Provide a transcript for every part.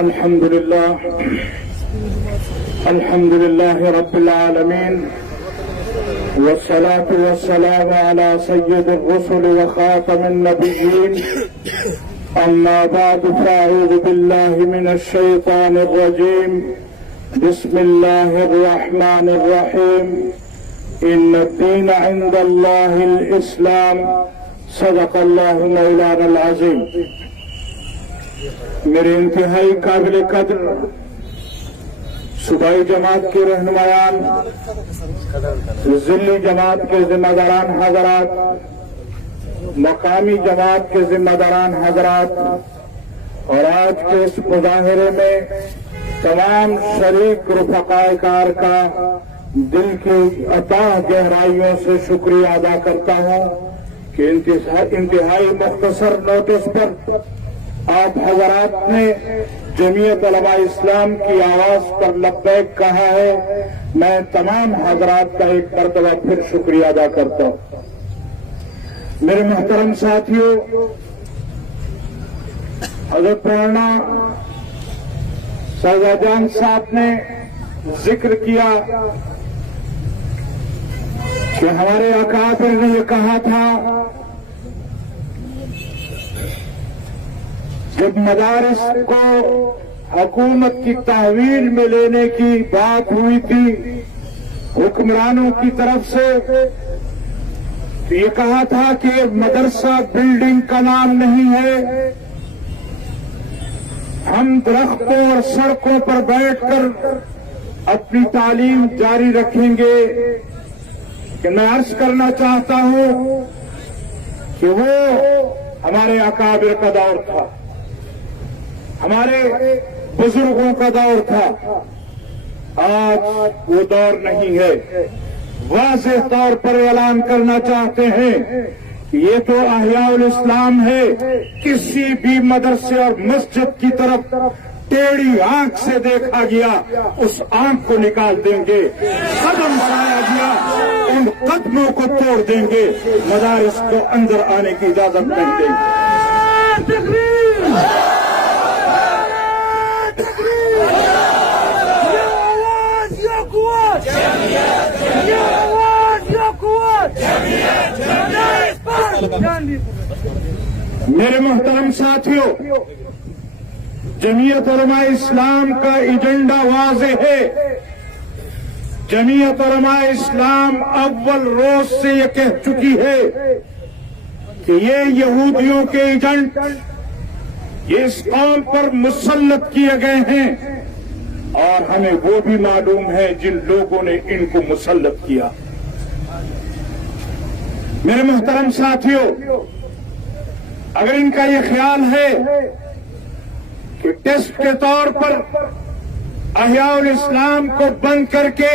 الحمد لله رب العالمين، والصلاة والسلام على سيد الرسل وخاتم النبيين. أما بعد، فأعوذ بالله من الشيطان الرجيم. بسم الله الرحمن الرحيم. إن الدين عند الله الإسلام. صدق الله مولانا العظيم. میرے انتہائی قابل قدر صوبائی جماعت کے رہنمایان، ضلعی جماعت کے ذمہ داران حضرات، مقامی جماعت کے ذمہ داران حضرات، اور آج کے اس مظاہرے میں تمام شریک رفقائے کار کا دل کی اتاہ گہرائیوں سے شکریہ ادا کرتا ہوں کہ انتہائی مختصر نوٹس پر آپ حضرات نے جمعیت علماء اسلام کی آواز پر لبیک کہا ہے. میں تمام حضرات کا ایک مرتبہ پھر شکریہ ادا کرتا ہوں. میرے محترم ساتھیوں، حضرت مولانا سرزا جان صاحب نے ذکر کیا کہ ہمارے اکابر نے یہ کہا تھا جب مدارس کو حکومت کی تحویل میں لینے کی بات ہوئی تھی حکمرانوں کی طرف سے، تو یہ کہا تھا کہ مدرسہ بلڈنگ کا نام نہیں ہے. ہم درختوں اور سڑکوں پر بیٹھ کر اپنی تعلیم جاری رکھیں گے. کہ میں عرض کرنا چاہتا ہوں کہ وہ ہمارے اکابر کا دور تھا، ہمارے بزرگوں کا دور تھا. آج وہ دور نہیں ہے. واضح طور پر اعلان کرنا چاہتے ہیں کہ یہ تو احیاء الاسلام ہے. کسی بھی مدرسے اور مسجد کی طرف ٹیڑھی آنکھ سے دیکھا گیا، اس آنکھ کو نکال دیں گے. قدم بڑھایا گیا، ان قدموں کو توڑ دیں گے. مدارس کو اندر آنے کی اجازت نہیں دیں گے. میرے محترم ساتھیوں، جمعیت علماء اسلام کا ایجنڈا واضح ہے. جمعیت علماء اسلام اول روز سے یہ کہہ چکی ہے کہ یہ یہودیوں کے ایجنٹ یہ اس قوم پر مسلط کیے گئے ہیں، اور ہمیں وہ بھی معلوم ہے جن لوگوں نے ان کو مسلط کیا. میرے محترم ساتھیوں، اگر ان کا یہ خیال ہے کہ ٹیسٹ کے طور پر احیاء الاسلام کو بند کر کے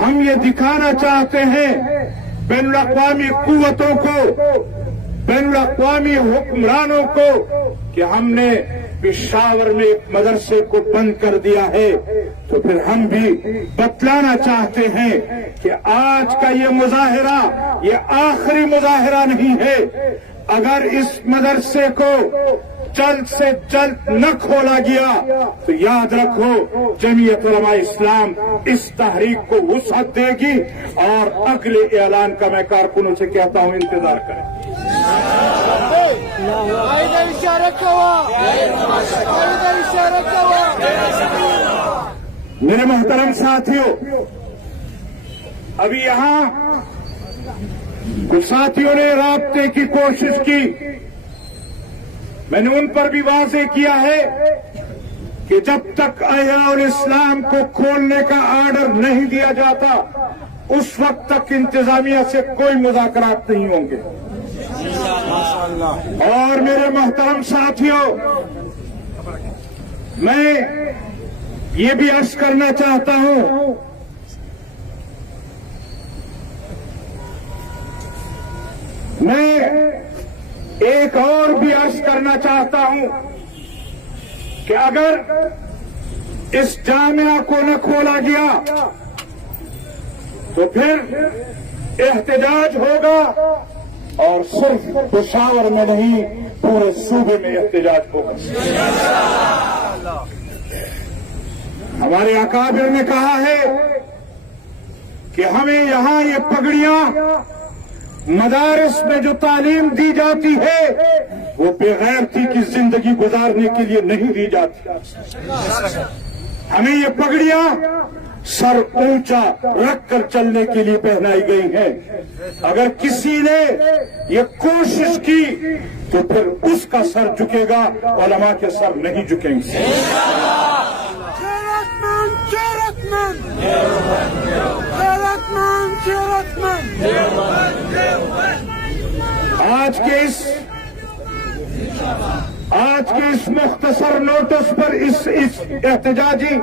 ہم یہ دکھانا چاہتے ہیں بین الاقوامی قوتوں کو، بین الاقوامی حکمرانوں کو، کہ ہم نے پشاور میں ایک مدرسے کو بند کر دیا ہے، تو پھر ہم بھی بتلانا چاہتے ہیں کہ آج کا یہ مظاہرہ یہ آخری مظاہرہ نہیں ہے. اگر اس مدرسے کو جلد سے جلد نہ کھولا گیا تو یاد رکھو جمعیت علماء اسلام اس تحریک کو وسعت دے گی، اور اگلے اعلان کا میں کارکنوں سے کہتا ہوں انتظار کریں. میرے محترم ساتھیوں، ابھی یہاں کچھ ساتھیوں نے رابطے کی کوشش کی. میں نے ان پر بھی واضح کیا ہے کہ جب تک احیاء الاسلام کو کھولنے کا آرڈر نہیں دیا جاتا اس وقت تک انتظامیہ سے کوئی مذاکرات نہیں ہوں گے. اور میرے محترم ساتھیوں، میں یہ بھی عرض کرنا چاہتا ہوں میں ایک اور بھی عرض کرنا چاہتا ہوں کہ اگر اس جامعہ کو نہ کھولا گیا تو پھر احتجاج ہوگا، اور صرف پشاور میں نہیں پورے صوبے میں احتجاج ہوگا. ہمارے اکابر نے کہا ہے کہ ہمیں یہاں یہ پگڑیاں مدارس میں جو تعلیم دی جاتی ہے وہ بے غیرتی کی زندگی گزارنے کے لیے نہیں دی جاتی. ہمیں یہ پگڑیاں سر اونچا رکھ کر چلنے کے لیے پہنائی گئی ہیں. اگر کسی نے یہ کوشش کی تو پھر اس کا سر جھکے گا، علماء کے سر نہیں جھکیں گے. آج کے اس مختصر نوٹس پر اس احتجاجی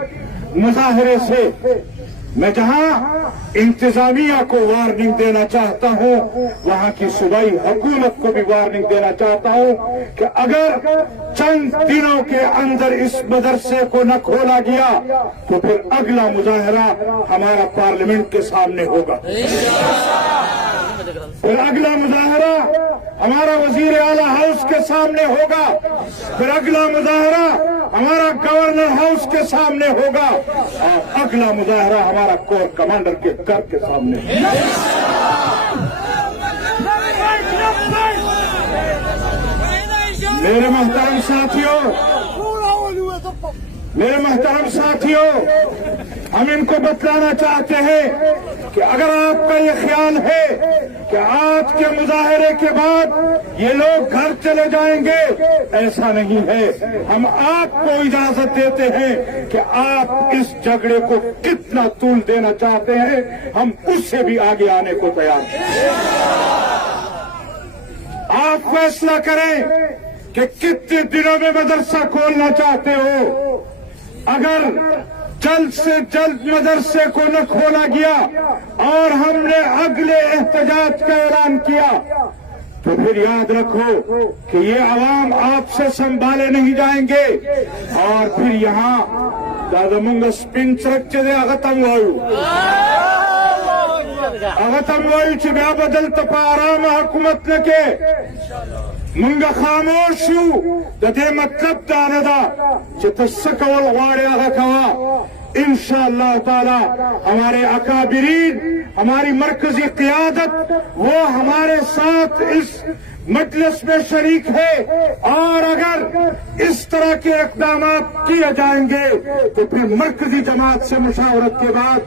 مظاہرے سے میں جہاں انتظامیہ کو وارننگ دینا چاہتا ہوں، وہاں کی صوبائی حکومت کو بھی وارننگ دینا چاہتا ہوں کہ اگر چند دنوں کے اندر اس مدرسے کو نہ کھولا گیا تو پھر اگلا مظاہرہ ہمارا پارلیمنٹ کے سامنے ہوگا. پھر اگلا مظاہرہ ہمارا وزیر اعلیٰ ہاؤس کے سامنے ہوگا. پھر اگلا مظاہرہ ہمارا گورنر ہاؤس کے سامنے ہوگا. اور اگلا مظاہرہ ہمارا کور کمانڈر کے گھر کے سامنے ہوگا. میرے محترم ساتھیوں، ہم ان کو بتلانا چاہتے ہیں کہ اگر آپ کا یہ خیال ہے کہ آج کے مظاہرے کے بعد یہ لوگ گھر چلے جائیں گے، ایسا نہیں ہے. ہم آپ کو اجازت دیتے ہیں کہ آپ اس جھگڑے کو کتنا طول دینا چاہتے ہیں، ہم اس سے بھی آگے آنے کو تیار ہیں. آپ فیصلہ کریں کہ کتنے دنوں میں مدرسہ کھولنا چاہتے ہو. اگر جلد سے جلد مدرسے کو نہ کھولا گیا اور ہم نے اگلے احتجاج کا اعلان کیا تو پھر یاد رکھو کہ یہ عوام آپ سے سنبھالے نہیں جائیں گے. اور پھر یہاں دادا منگا سپن سرکچے دے اغتم وائیو چی بیا بدل تپا آرام حکومت نکے منگا خاموش یو دا دے مطلب دانا دا چی تسکول غوارے آغا کوا. انشاءاللہ تعالی ہمارے اکابرین، ہماری مرکزی قیادت وہ ہمارے ساتھ اس مجلس میں شریک ہے. اور اگر اس طرح کے اقدامات کیے جائیں گے تو پھر مرکزی جماعت سے مشاورت کے بعد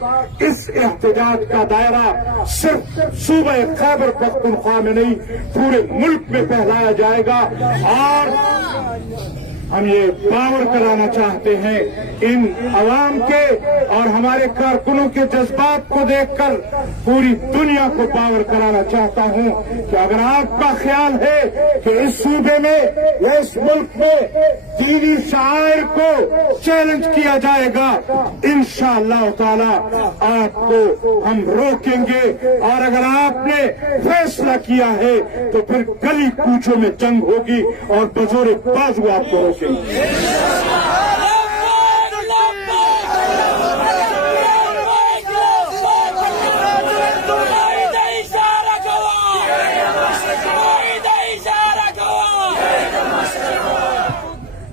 اس احتجاج کا دائرہ صرف صوبہ خیبر پختونخوا میں نہیں پورے ملک میں پھیلایا جائے گا. اور ہم یہ باور کرانا چاہتے ہیں ان عوام کے اور ہمارے کارکنوں کے جذبات کو دیکھ کر پوری دنیا کو باور کرانا چاہتا ہوں کہ اگر آپ کا خیال ہے کہ اس صوبے میں یا اس ملک میں دینی شعائر کو چیلنج کیا جائے گا، انشاءاللہ تعالی آپ کو ہم روکیں گے. اور اگر آپ نے فیصلہ کیا ہے تو پھر گلی کوچوں میں جنگ ہوگی اور بزور بازو آپ کو روکیں گے.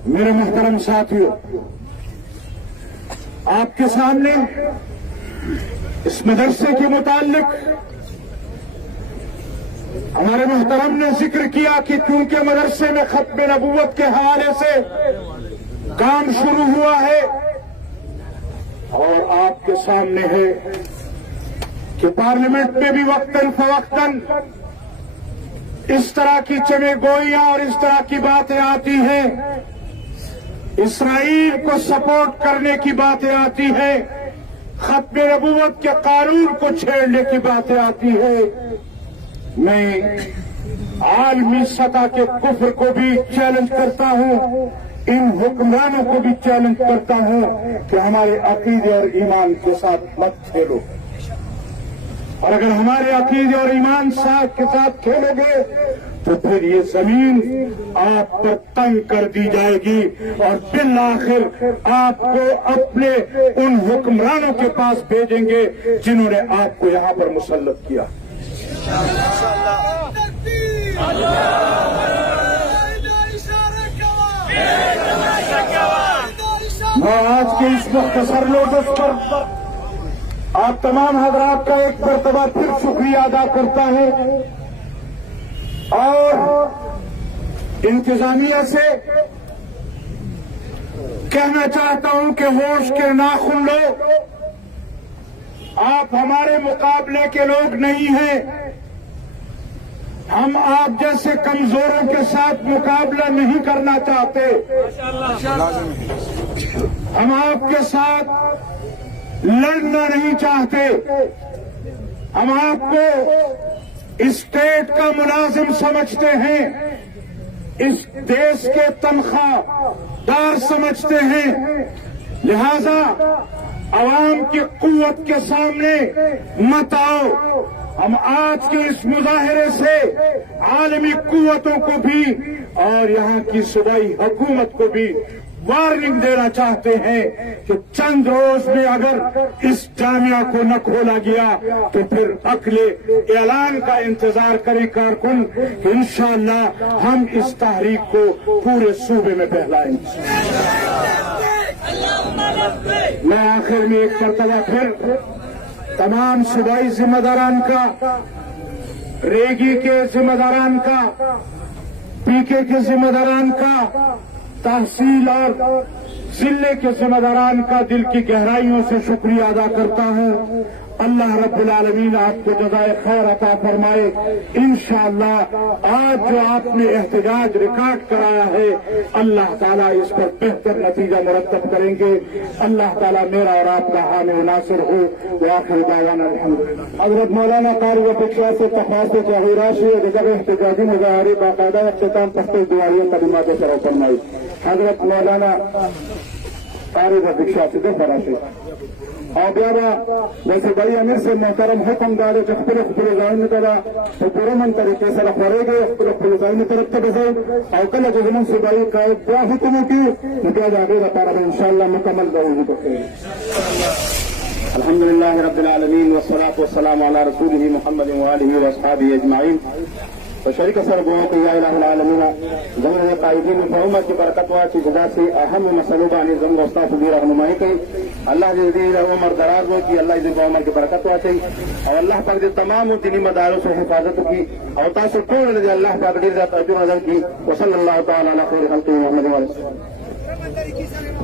میرے محترم ساتھیوں، آپ کے سامنے اس مدرسے کے متعلق ہمارے محترم نے ذکر کیا کہ چونکہ مدرسے میں ختم نبوت کے حوالے سے کام شروع ہوا ہے اور آپ کے سامنے ہے کہ پارلیمنٹ میں بھی وقتاً فوقتاً اس طرح کی چمے گوئیاں اور اس طرح کی باتیں آتی ہیں، اسرائیل کو سپورٹ کرنے کی باتیں آتی ہیں، ختم نبوت کے قانون کو چھیڑنے کی باتیں آتی ہیں. میں عالمی سطح کے کفر کو بھی چیلنج کرتا ہوں، ان حکمرانوں کو بھی چیلنج کرتا ہوں کہ ہمارے عقیدے اور ایمان کے ساتھ مت کھیلو. اور اگر ہمارے عقیدے اور ایمان کے ساتھ کھیلو گے تو پھر یہ زمین آپ پر تنگ کر دی جائے گی اور بالآخر آپ کو اپنے ان حکمرانوں کے پاس بھیجیں گے جنہوں نے آپ کو یہاں پر مسلط کیا. میں آج کے اس مختصر نوٹس پر آپ تمام حضرات کا ایک مرتبہ پھر شکریہ ادا کرتا ہوں اور انتظامیہ سے کہنا چاہتا ہوں کہ ہوش کے ناخن لو، آپ ہمارے مقابلے کے لوگ نہیں ہیں، ہم آپ جیسے کمزوروں کے ساتھ مقابلہ نہیں کرنا چاہتے، ہم آپ کے ساتھ لڑنا نہیں چاہتے، ہم آپ کو اسٹیٹ کا ملازم سمجھتے ہیں، اس دیش کے تنخواہ دار سمجھتے ہیں، لہذا عوام کی قوت کے سامنے مت آؤ۔ ہم آج کے اس مظاہرے سے عالمی قوتوں کو بھی اور یہاں کی صوبائی حکومت کو بھی وارننگ دینا چاہتے ہیں کہ چند روز میں اگر اس جامعہ کو نہ کھولا گیا تو پھر اگلے اعلان کا انتظار کریں کارکن کہ انشاءاللہ ہم اس تحریک کو پورے صوبے میں پھیلائیں گے۔ میں آخر میں ایک مرتبہ پھر تمام صوبائی ذمہ داران کا، ریگی کے ذمہ داران کا، پی کے ذمہ داران کا، تحصیل اور ضلع کے ذمہ داران کا دل کی گہرائیوں سے شکریہ ادا کرتا ہوں۔ اللہ رب العالمین آپ کو جزائے خیر عطا فرمائے۔ انشاءاللہ آج جو آپ نے احتجاج ریکارڈ کرایا ہے، اللہ تعالیٰ اس پر بہتر نتیجہ مرتب کریں گے۔ اللہ تعالیٰ میرا اور آپ کا حامی و ناصر ہو۔ وآخر دعوانا الحمدللہ۔ حضرت مولانا قاری و بخشا سے تخواست چاہیے راشی دیگر احتجاجی مظاہرے باقاعدہ اختتام تخت دعائیوں کلمات سر فرمائی۔ حضرت مولانا قاری و بخشا سے دو فراشی اور بیابا ویسے بڑی امیر سے محترم حکم دارے جب خپل ځایونو ته په پوره من طریقې سره خورېږي، خپل ځایونو طرف ته به ځئ او کله چې زموږ صوبایي قائد بیا حکم وکړي نو بیا د هغې لپاره به انشاءالله مکمل ډول وکړي۔ الحمد لله رب العالمين والصلاة والسلام على رسوله محمد وآله وأصحابه أجمعين۔ شریک سر گوؤں کو یا الہ العالمین زمین قائدین فہمہ کی برکت واچی جدا سے اہم مسئلوں بانی زمین استاف دی رہنمائی کی اللہ جدی عمر دراز ہو کی اللہ جدی عمر کی برکت واچی اور اللہ پاک دے تمام دینی مدارس و حفاظت کی اور تاسو کون لدی اللہ پاک دیر ذات اجر نظر کی وصلی اللہ تعالی علی خیر خلق محمد و علیہ